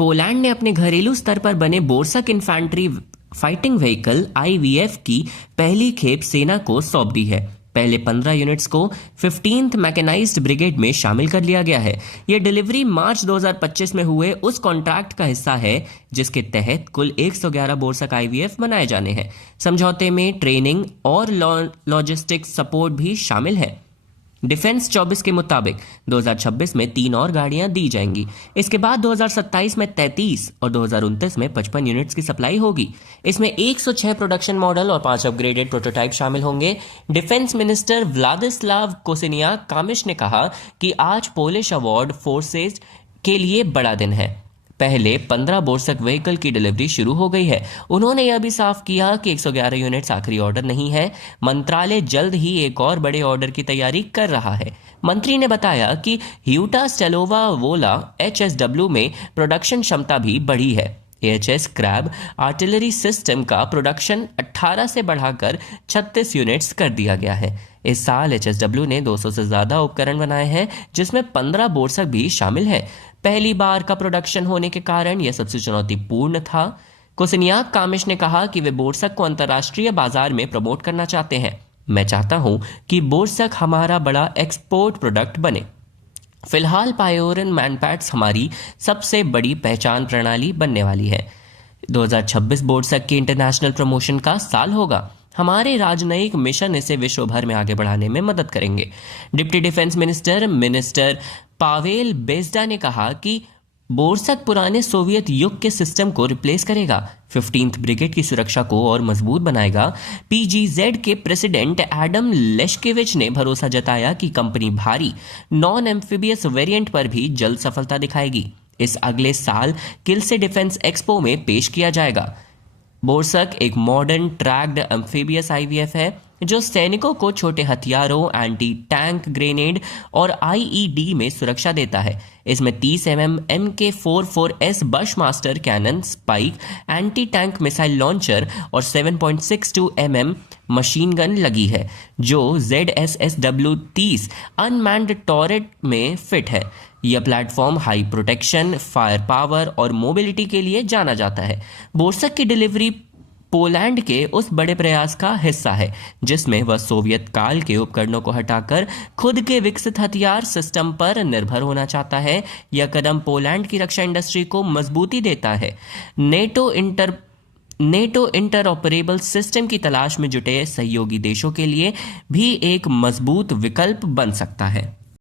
Poland ने अपने घरेलू स्तर पर बने बोर्सक इन्फैंट्री फाइटिंग व्हीकल आईवीएफ की पहली खेप सेना को सौंप दी है। पहले 15 यूनिट्स को 15th मैकेनाइज्ड ब्रिगेड में शामिल कर लिया गया है। यह डिलीवरी मार्च 2025 में हुए उस कॉन्ट्रैक्ट का हिस्सा है जिसके तहत कुल 111 बोर्सक आईवीएफ बनाए जाने हैं। समझौते में ट्रेनिंग और लॉजिस्टिक्स सपोर्ट भी शामिल है। डिफेंस 24 के मुताबिक 2026 में 3 और गाड़ियां दी जाएंगी। इसके बाद 2027 में 33 और 2029 में 55 यूनिट्स की सप्लाई होगी। इसमें 106 प्रोडक्शन मॉडल और 5 अपग्रेडेड प्रोटोटाइप शामिल होंगे। डिफेंस मिनिस्टर व्लादिस्लाव कोसिनियाक कामिश ने कहा कि आज पोलिश अवार्ड फोर्सेज के लिए बड़ा दिन है। पहले 15 बोर्सक व्हीकल की डिलीवरी शुरू हो गई है। उन्होंने यह भी साफ किया कि 111 यूनिट्स आखिरी ऑर्डर नहीं है। मंत्रालय जल्द ही एक और बड़े ऑर्डर की तैयारी कर रहा है। मंत्री ने बताया कि ह्यूटा स्टेलोवा वोला HSW में प्रोडक्शन क्षमता भी बढ़ी है। AHS क्रैब आर्टिलरी सिस्टम का प्रोडक्शन 18 से बढ़ाकर 36 यूनिट्स कर दिया गया है। इस साल HSW ने 200 से ज्यादा उपकरण बनाए हैं, जिसमें 15 बोर्सक भी शामिल हैं। पहली बार का प्रोडक्शन होने के कारण यह सबसे चुनौतीपूर्ण था। कोसिनियाक कामिश ने कहा कि वे बोर्सक को अंतर्राष्ट्रीय बाजार में प्रमोट करना चाहते हैं। मैं चाहता हूं कि बोर्सक हमारा बड़ा एक्सपोर्ट प्रोडक्ट बने। फिलहाल पायोरन मैनपैड्स हमारी सबसे बड़ी पहचान प्रणाली बनने वाली है। 2026 बोर्सक के इंटरनेशनल प्रमोशन का साल होगा। हमारे राजनयिक मिशन इसे विश्व भर में आगे बढ़ाने में मदद करेंगे। डिप्टी डिफेंस मिनिस्टर पावेल बेस्डा ने कहा कि बोर्सक पुराने सोवियत युग के सिस्टम को रिप्लेस करेगा, 15th ब्रिगेड की सुरक्षा को और मजबूत बनाएगा। PGZ के प्रेसिडेंट एडम लेश्केविच ने भरोसा जताया कि कंपनी भारी नॉन एम्फीबियस वेरिएंट पर भी जल्द सफलता दिखाएगी। इस अगले साल किल्से डिफेंस एक्सपो में पेश किया जाएगा। बोर्सक एक मॉडर्न ट्रैक्ड एम्फीबियस आईवीएफ है जो सैनिकों को छोटे हथियारों, एंटी टैंक ग्रेनेड और IED में सुरक्षा देता है। इसमें 30 mm MK44S bushmaster cannon, spike, anti tank missile launcher और 7.62 mm मशीन गन लगी है, जो ZSSW-30 अनमैन्ड टॉरेट में फिट है। यह platform high protection, fire power और मोबिलिटी के लिए जाना जाता है। बोर्सक की डिलीवरी पोलैंड के उस बड़े प्रयास का हिस्सा है जिसमें वह सोवियत काल के उपकरणों को हटाकर खुद के विकसित हथियार सिस्टम पर निर्भर होना चाहता है। यह कदम पोलैंड की रक्षा इंडस्ट्री को मजबूती देता है। नेटो इंटरऑपरेबल सिस्टम की तलाश में जुटे सहयोगी देशों के लिए भी एक मजबूत विकल्प बन सकता है।